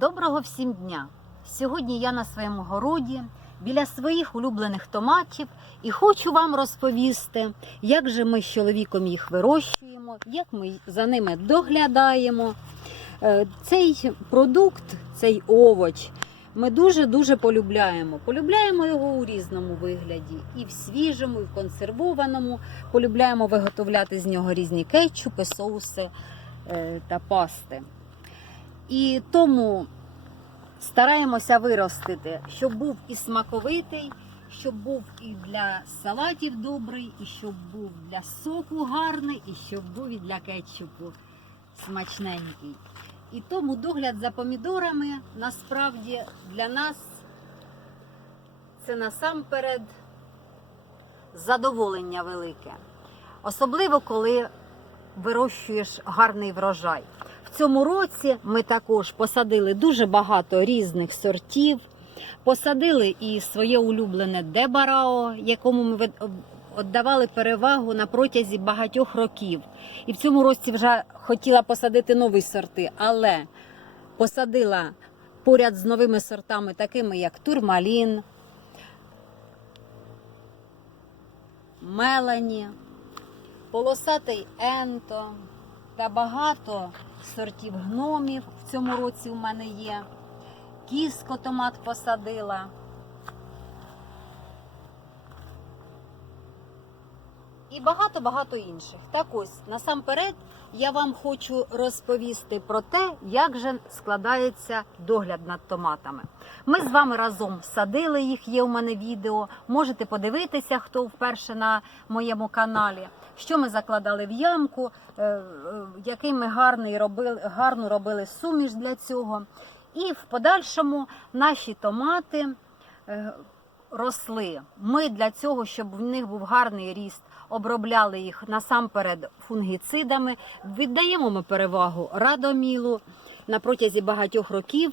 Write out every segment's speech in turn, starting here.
Доброго всім дня! Сьогодні я на своєму городі біля своїх улюблених томатів і хочу вам розповісти, як же ми з чоловіком їх вирощуємо, як ми за ними доглядаємо. Е, Цей продукт, цей овоч ми дуже-дуже полюбляємо. Полюбляємо його у різному вигляді, і в свіжому, і в консервованому. Полюбляємо виготовляти з нього різні кетчупи, соуси е, та пасти. І тому стараємося виростити, щоб був і смаковитий, щоб був і для салатів добрий, і щоб був для соку гарний, і щоб був і для кетчупу смачненький. І тому догляд за помідорами насправді для нас це насамперед задоволення велике. Особливо, коли вирощуєш гарний врожай. Цьому році ми також посадили дуже багато різних сортів. Посадили і своє улюблене Дебарао, якому ми віддавали перевагу на протязі багатьох років. І в цьому році вже хотіла посадити нові сорти, але посадила поряд з новими сортами, такими як Турмалін, Мелані, полосатий Енто та багато сортів гномів в цьому році у мене є. Кіско томат посадила. І багато-багато інших. Так ось, насамперед, я вам хочу розповісти про те, як же складається догляд над томатами. Ми з вами разом садили їх, є у мене відео. Можете подивитися, хто вперше на моєму каналі. Що ми закладали в ямку, е, е, який ми гарний робили, гарну робили суміш для цього. І в подальшому наші томати е, росли. Ми для цього, щоб в них був гарний ріст, обробляли їх насамперед фунгіцидами. Віддаємо ми перевагу радомілу на протязі багатьох років.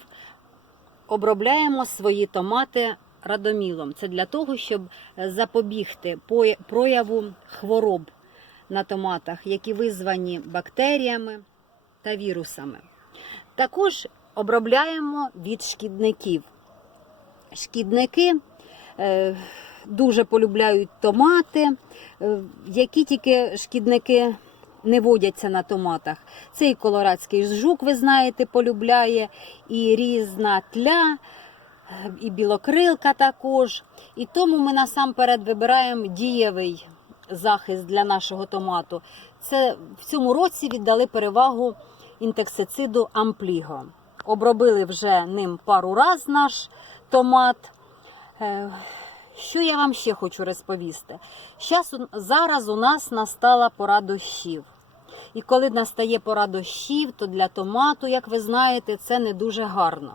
Обробляємо свої томати радомілом. Це для того, щоб запобігти прояву хвороб на томатах, які визвані бактеріями та вірусами. Також обробляємо від шкідників. Шкідники е, дуже полюбляють томати, е, які тільки шкідники не водяться на томатах. Це і колорадський жук, ви знаєте, полюбляє, і різна тля, е, і білокрилка також. І тому ми насамперед вибираємо дієвий захист для нашого томату. Це в цьому році віддали перевагу інтексициду Ампліго. Обробили вже ним пару раз наш томат. Е, Що я вам ще хочу розповісти? Зараз у нас настала пора дощів. І коли настає пора дощів, то для томату, як ви знаєте, це не дуже гарно.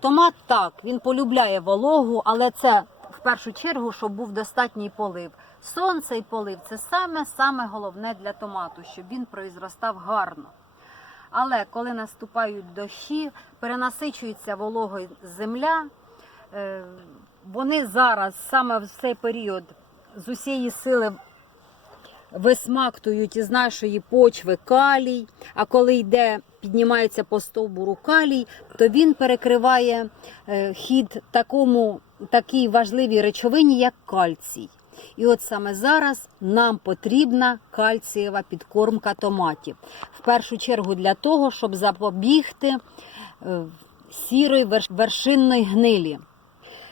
Томат так, він полюбляє вологу, але це в першу чергу, щоб був достатній полив. Сонце і полив це саме-саме головне для томату, щоб він произростав гарно. Але коли наступають дощі, перенасичується вологою земля, е, вони зараз саме в цей період з усієї сили висмактують із нашої почви калій. А коли йде, піднімається по стовбуру калій, то він перекриває е, хід такому, такій важливій речовині, як кальцій. І от саме зараз нам потрібна кальцієва підкормка томатів. В першу чергу для того, щоб запобігти е, сірої вершинної гнилі.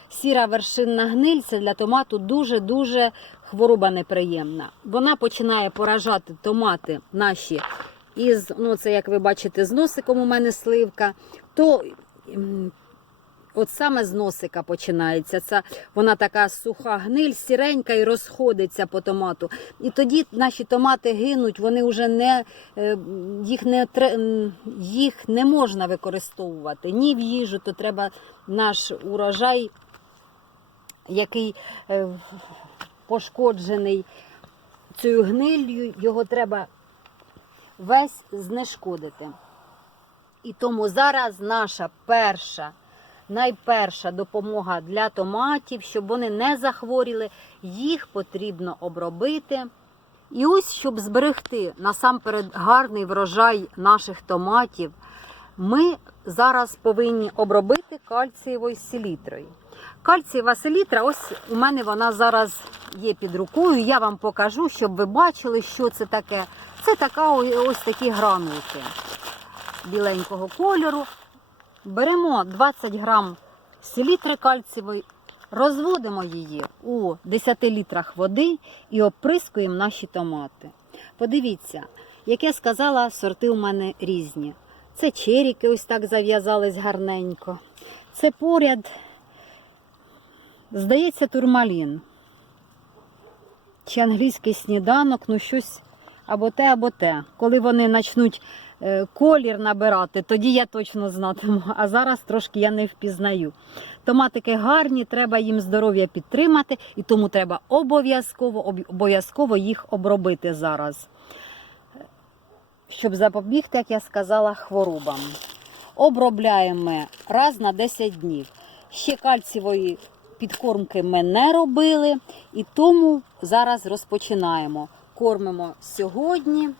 Сіра вершинна гниль це для томату дуже-дуже хвороба неприємна. Вона починає поражати томати наші із, ну це як ви бачите, з носиком у мене сливка, то от саме з носика починається. Це вона така суха гниль, сіренька і розходиться по томату. І тоді наші томати гинуть, вони вже не е, їх не їх не можна використовувати ні в їжу, то треба наш урожай, який е, пошкоджений цією гниллю, його треба весь знешкодити. І тому зараз наша перша, найперша допомога для томатів, щоб вони не захворіли, їх потрібно обробити. І ось, щоб зберегти насамперед гарний врожай наших томатів, ми зараз повинні обробити кальцієвою селітрою. Кальцієва селітра, ось у мене вона зараз є під рукою. Я вам покажу, щоб ви бачили, що це таке. Це така ось такі гранулки біленького кольору. Беремо 20 грам селітри кальцієвої, розводимо її у 10 літрах води і оприскуємо наші томати. Подивіться, як я сказала, сорти у мене різні. Це черіки ось так зав'язались гарненько. Це поряд, здається, турмалін. Чи англійський сніданок, ну щось або те, або те. Коли вони почнуть е, колір набирати, тоді я точно знатиму. А зараз трошки я не впізнаю. Томатики гарні, треба їм здоров'я підтримати, і тому треба обов'язково обов'язково їх обробити зараз, щоб запобігти, як я сказала, хворобам. Обробляємо раз на 10 днів. Ще кальцієвої підкормки ми не робили, і тому зараз розпочинаємо. Кормимо сьогодні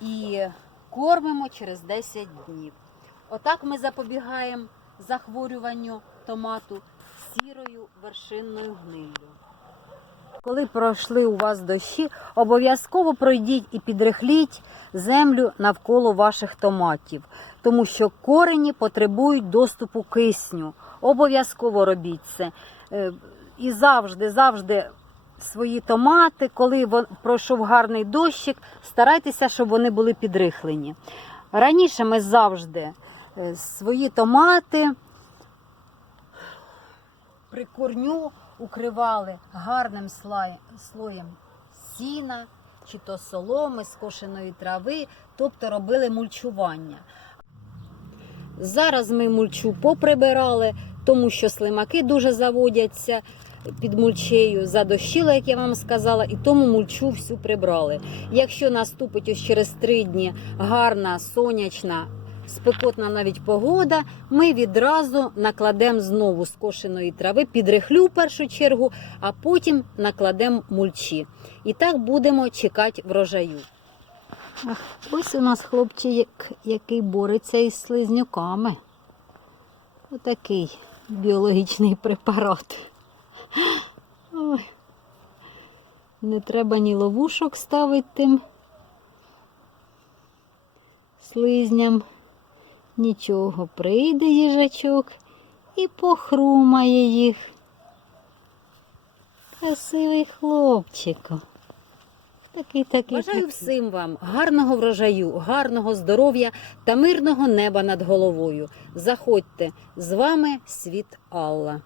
і кормимо через 10 днів. Отак ми запобігаємо захворюванню томату сірою вершинною гниллю. Коли пройшли у вас дощі, обов'язково пройдіть і підрихліть землю навколо ваших томатів, тому що корені потребують доступу кисню. Обов'язково робіть це. Е, І завжди, завжди свої томати, коли пройшов гарний дощик, старайтеся, щоб вони були підрихлені. Раніше ми завжди е, свої томати при корню укривали гарним слоєм сіна, чи то соломи, скошеної трави, тобто робили мульчування. Зараз ми мульчу поприбирали, тому що слимаки дуже заводяться під мульчею, задощило, як я вам сказала, і тому мульчу всю прибрали. Якщо наступить ось через три дні гарна сонячна, спекотна навіть погода, ми відразу накладемо знову скошеної трави, підрихлю в першу чергу, а потім накладемо мульчі. І так будемо чекати врожаю. Ах, ось у нас хлопчик, який бореться із слизнюками. Отакий біологічний препарат. Ой. Не треба ні ловушок ставити тим слизням. Нічого, прийде їжачок і похрумає їх. Красивий хлопчику. Такий такий. Бажаю всім вам гарного врожаю, гарного здоров'я та мирного неба над головою. Заходьте з вами світ Алла.